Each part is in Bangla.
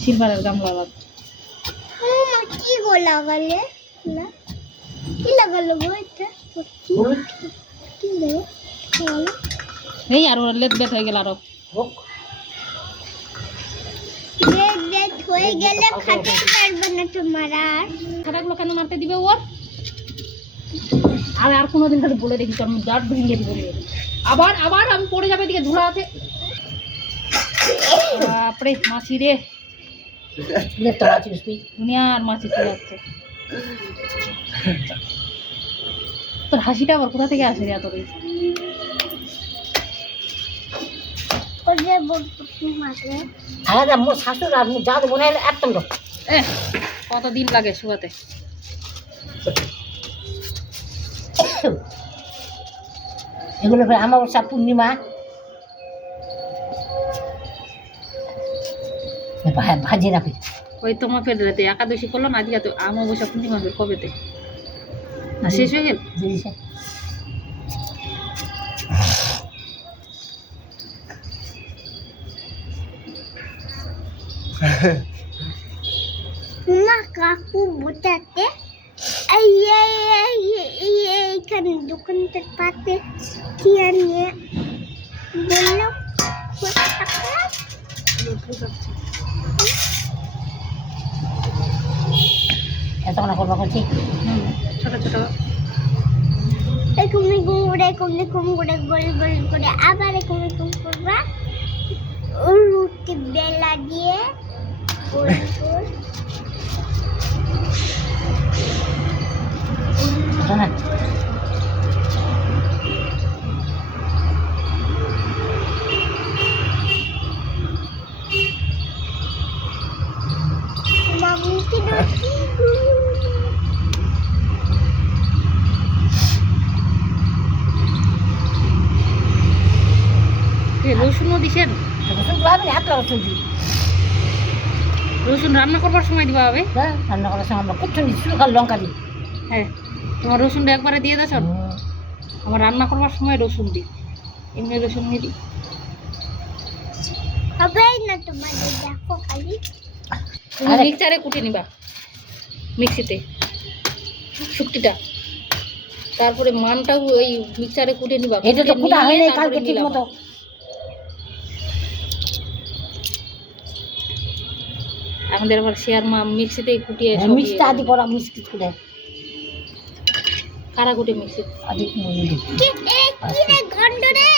সিলভারের গামলা লাগ কি গো লাগালে না কি লাগালো গো এটা কি দেবো এই আর ওর লেট বেট হয়ে গেল আরো লেট হয়ে গেলে খাতে পারবে না তোমার আর খাটাগুলো কেন মারতে দিবে ওর আর কোনোদিন খালি বলে দেখি আমি জাট ভেঙে দিব আবার আবার আমি পড়ে যাবে এদিকে ধুলা আছে বাপরে মাছি রে দুনিয়ার মাছি চলে যাচ্ছে তোর হাসিটা আবার কোথা থেকে আসে রে এত রে মোর শাশুড় আর মোর জাত মনে হলে একদম কতদিন লাগে শুয়াতে এগুলো আমাবস্যা পূর্ণিমা ভাজি রাখি ওই তোমার ফের রাতে একাদশী করলো না আজকে তো অমাবস্যা পূর্ণিমা কবেতে না শেষ হয়ে গেল না কাকু বোটাতে এইখানে দোকানটার পাতে কি আনিয়ে বললো এতক্ষণ করবো করছি ছোট ছোট কুমড়ে কুমড়ে কুমড়ে কুমড়ে গোল গোল করে আবার কুমড়ে কুম করবা রুটি বেলা দিয়ে গোল গোল রসুনও দিছেন রসুন রান্না করবার সময় দিবা হবে রান্না করার সময় আমরা কুচুন লঙ্কা দিই হ্যাঁ তোমার রসুনটা একবারে দিয়ে দেছ আমার রান্না করবার সময় রসুন দিই এমনি রসুন নিয়ে দিই হবে না তোমাদের দেখো খালি তুমি মিক্সারে কুটে নিবা মিক্সিতে শুকটিটা তারপরে মানটাও ওই মিক্সারে কুটে নিবা এটা তো কুটা হয় নাই কালকে ঠিক মতো আমাদের আবার শেয়ার মা মিক্সিতে কুটিয়ে মিক্সিতে আদি করা মিক্সি কুটে কারা কুটে মিক্সি আদি কি রে গন্ড রে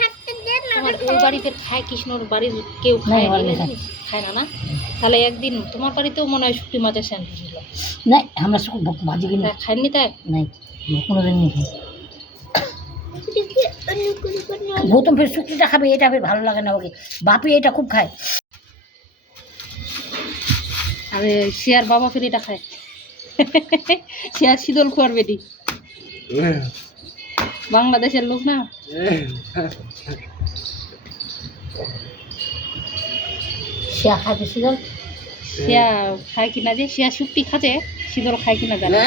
হাতে দে না তোমার ওই বাড়িতে খায় কৃষ্ণর বাড়ির কেউ খায় না খায় না না তাহলে একদিন তোমার বাড়িতেও মনে হয় শুকটি মাছের স্যান্ডউইচ ছিল না আমরা শুকু ভাজি কিনে খাইনি তাই নাই কোনোদিন নেই গৌতম ফের শুকটিটা খাবে এটা ফের ভালো লাগে না ওকে বাপি এটা খুব খায় আরে শেয়ার বাবা ফের এটা খায় শেয়ার শীতল খোয়ার বেটি বাংলাদেশের লোক না শিয়া খাবে শীতল শিয়া খায় কিনা যে শিয়া শুক্তি খাচ্ছে শীতল খায় কিনা জানে